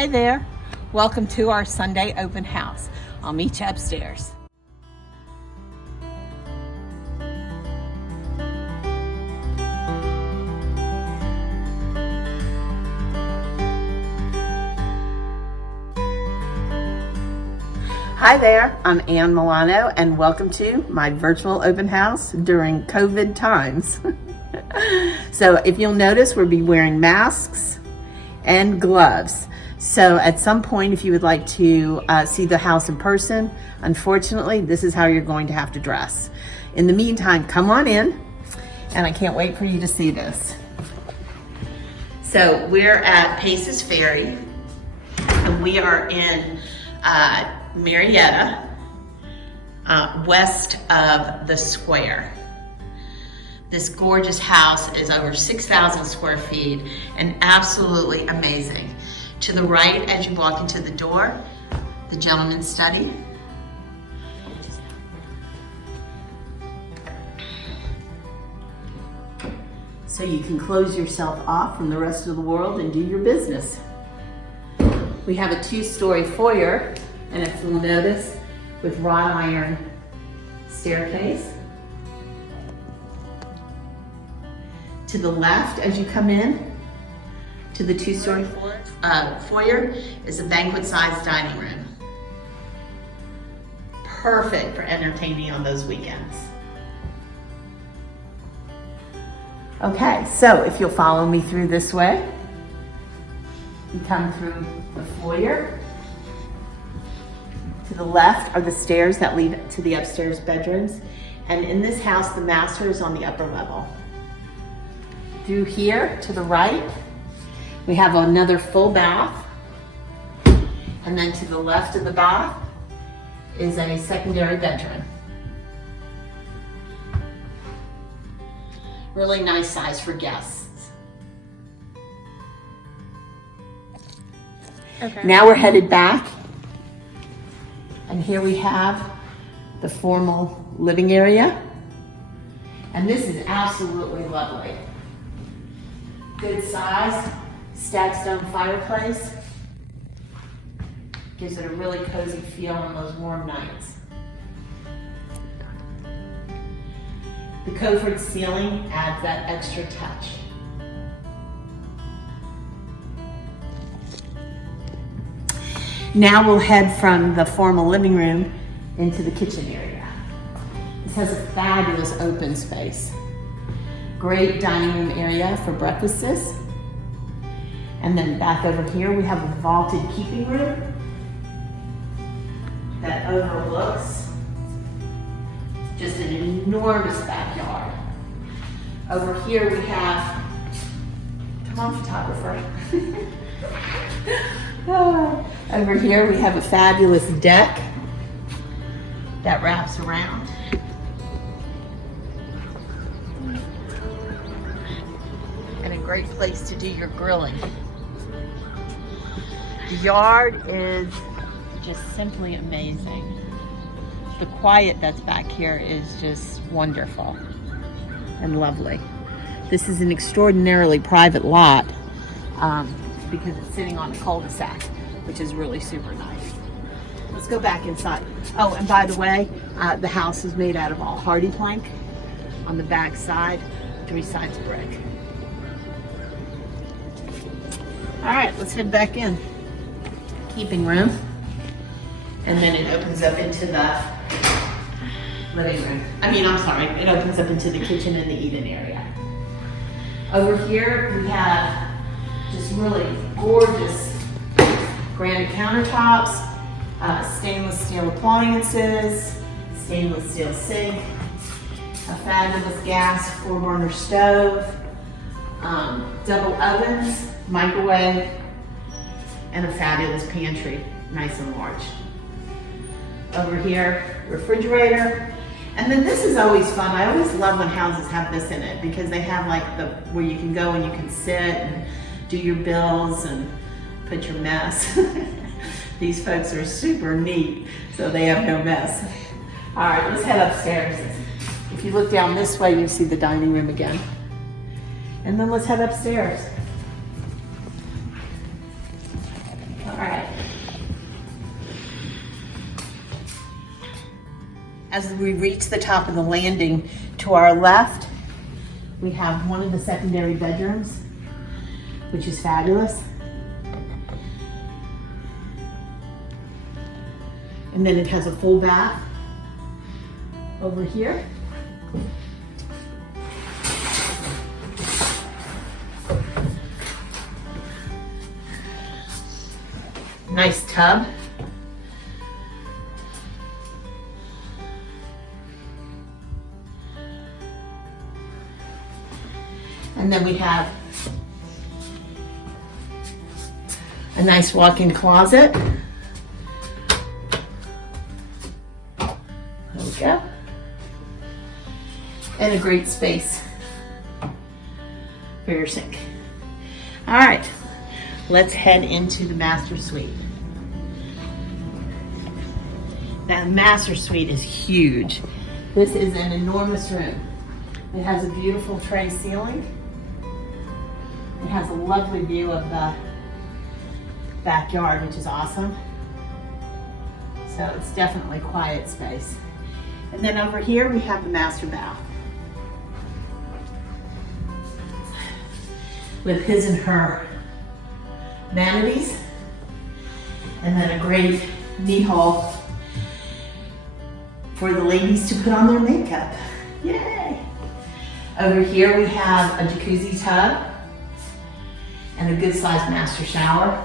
Hey there, welcome to our Sunday open house. I'll meet you upstairs. Hi there, I'm Ann Milano and welcome to my virtual open house during COVID times. So if you'll notice, we'll be wearing masks and gloves. So at some point, if you would like to see the house in person, unfortunately, this is how you're going to have to dress. In the meantime, come on in, and I can't wait for you to see this. So we're at Paces Ferry, and we are in Marietta, west of the square. This gorgeous house is over 6,000 square feet and absolutely amazing. To the right, as you walk into the door, the gentleman's study. So you can close yourself off from the rest of the world and do your business. We have a 2-story foyer, and if you'll notice, with wrought iron staircase. To the left, as you come in to the 2-story foyer, is a banquet-sized dining room. Perfect for entertaining on those weekends. Okay, so if you'll follow me through this way, you come through the foyer. To the left are the stairs that lead to the upstairs bedrooms. And in this house, the master is on the upper level. Through here to the right, we have another full bath. And then to the left of the bath is a secondary bedroom. Really nice size for guests. Okay. Now we're headed back. And here we have the formal living area. And this is absolutely lovely. Good size, stacked stone fireplace. Gives it a really cozy feel on those warm nights. The coffered ceiling adds that extra touch. Now we'll head from the formal living room into the kitchen area. This has a fabulous open space. Great dining room area for breakfasts. And then back over here, we have a vaulted keeping room that overlooks just an enormous backyard. Over here we have, come on photographer. Over here we have a fabulous deck that wraps around. And a great place to do your grilling. The yard is just simply amazing. The quiet that's back here is just wonderful and lovely. This is an extraordinarily private lot because it's sitting on a cul-de-sac, which is really super nice. Let's go back inside. Oh, and by the way, the house is made out of all hardy plank on the back side, 3 sides brick. All right, let's head back in. Keeping room. And then it opens up into the living room. It opens up into the kitchen and the eat-in area. Over here, we have just really gorgeous granite countertops, stainless steel appliances, stainless steel sink, a fabulous gas 4-burner stove, double ovens, microwave, and a fabulous pantry, nice and large. Over here, refrigerator. And then this is always fun. I always love when houses have this in it because they have like where you can go and you can sit and do your bills and put your mess. These folks are super neat, so they have no mess. All right, let's head upstairs. If you look down this way, you see the dining room again. And then let's head upstairs. All As we reach the top of the landing, to our left, we have one of the secondary bedrooms, which is fabulous. And then it has a full bath over here. Nice tub. And then we have a nice walk-in closet. There we go. And a great space for your sink. All right, let's head into the master suite. That master suite is huge. This is an enormous room. It has a beautiful tray ceiling. It has a lovely view of the backyard, which is awesome. So it's definitely quiet space. And then over here we have the master bath with his and her vanities, and then a great knee hole for the ladies to put on their makeup. Yay! Over here we have a jacuzzi tub and a good sized master shower.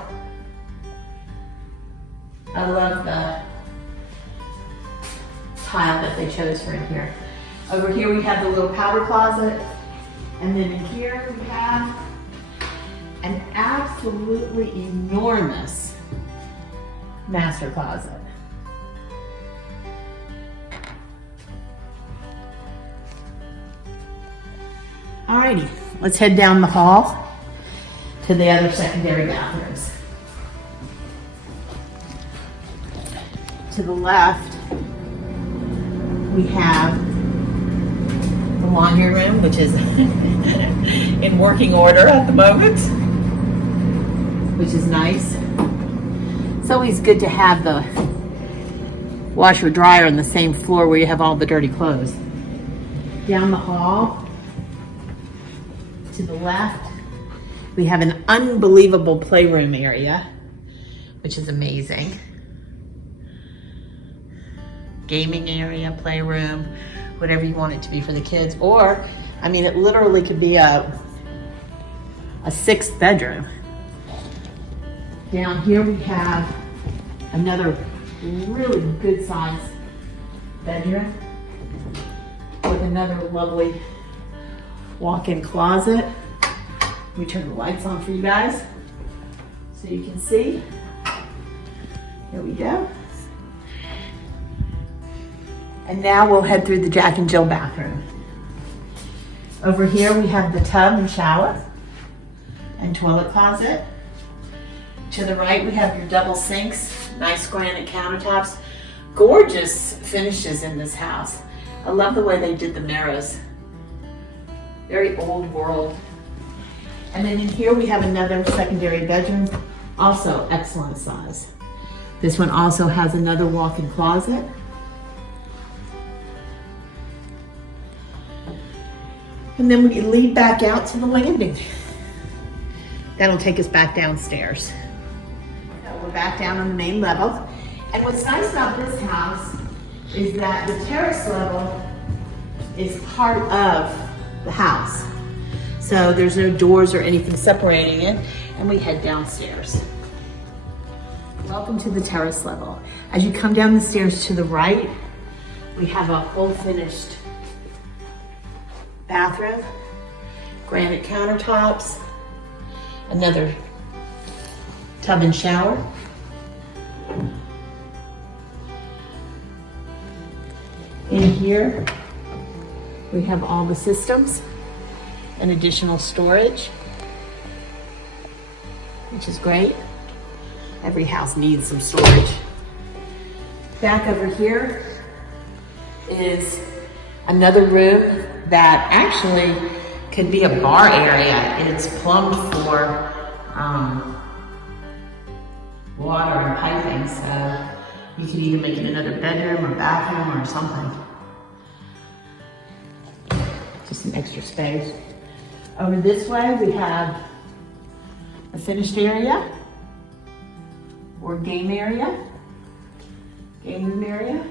I love the tile that they chose for in here. Over here we have the little powder closet, and then in here we have an absolutely enormous master closet. Alrighty, let's head down the hall to the other secondary bathrooms. To the left, we have the laundry room, which is in working order at the moment, which is nice. It's always good to have the washer dryer on the same floor where you have all the dirty clothes. Down the hall, to the left, we have an unbelievable playroom area, which is amazing. Gaming area, playroom, whatever you want it to be for the kids. Or, I mean, it literally could be a sixth bedroom. Down here we have another really good sized bedroom with another lovely walk-in closet. Let me turn the lights on for you guys so you can see. Here we go. And now we'll head through the Jack and Jill bathroom. Over here we have the tub and shower and toilet closet. To the right we have your double sinks, nice granite countertops. Gorgeous finishes in this house. I love the way they did the mirrors. Very old world. And then in here we have another secondary bedroom, also excellent size. This one also has another walk-in closet. And then we lead back out to the landing. That'll take us back downstairs. So we're back down on the main level. And what's nice about this house is that the terrace level is part of the house. So there's no doors or anything separating it, and we head downstairs. Welcome to the terrace level. As you come down the stairs to the right, we have a full finished bathroom, granite countertops, another tub and shower. In here, we have all the systems and additional storage, which is great. Every house needs some storage. Back over here is another room that actually could be a bar area. It's plumbed for water and piping, so you could either make it another bedroom or bathroom or something. some extra space. Over this way, we have a finished area or game room area.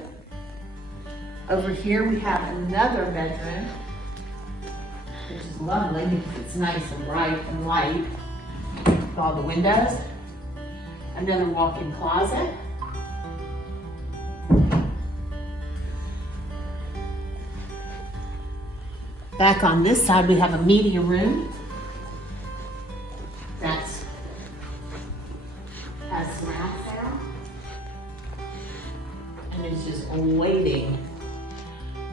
Over here, we have another bedroom, which is lovely because it's nice and bright and light with all the windows. Another walk-in closet. Back on this side, we have a media room has surround sound and is just waiting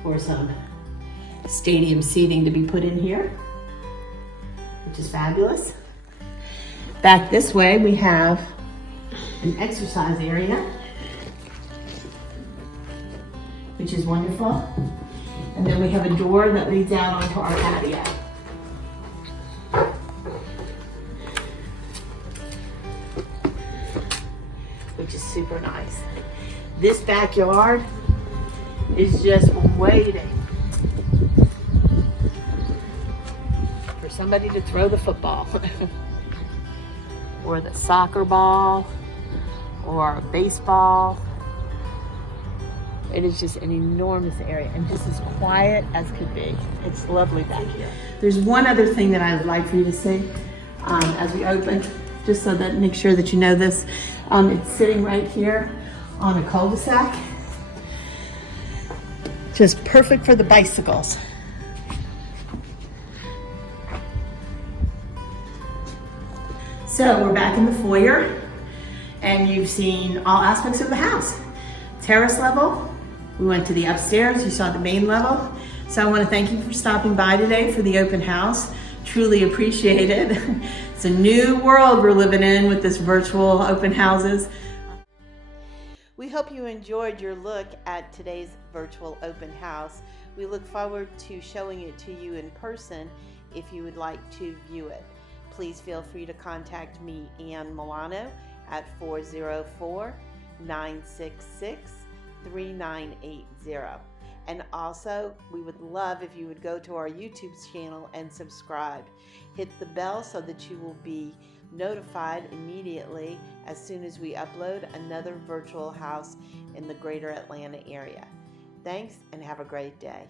for some stadium seating to be put in here, which is fabulous. Back this way, we have an exercise area, which is wonderful. And then we have a door that leads out onto our patio. Which is super nice. This backyard is just waiting for somebody to throw the football or the soccer ball or a baseball. It is just an enormous area and just as quiet as could be. It's lovely back here. There's one other thing that I would like for you to see as we open, just so that make sure that you know this. It's sitting right here on a cul-de-sac. Just perfect for the bicycles. So we're back in the foyer and you've seen all aspects of the house. Terrace level. We went to the upstairs, you saw the main level. So I want to thank you for stopping by today for the open house. Truly appreciate it. It's a new world we're living in with this virtual open houses. We hope you enjoyed your look at today's virtual open house. We look forward to showing it to you in person if you would like to view it. Please feel free to contact me, Ann Milano, at 404-966-3980. And also, we would love if you would go to our YouTube channel and subscribe. Hit the bell so that you will be notified immediately as soon as we upload another virtual house in the greater Atlanta area. Thanks and have a great day.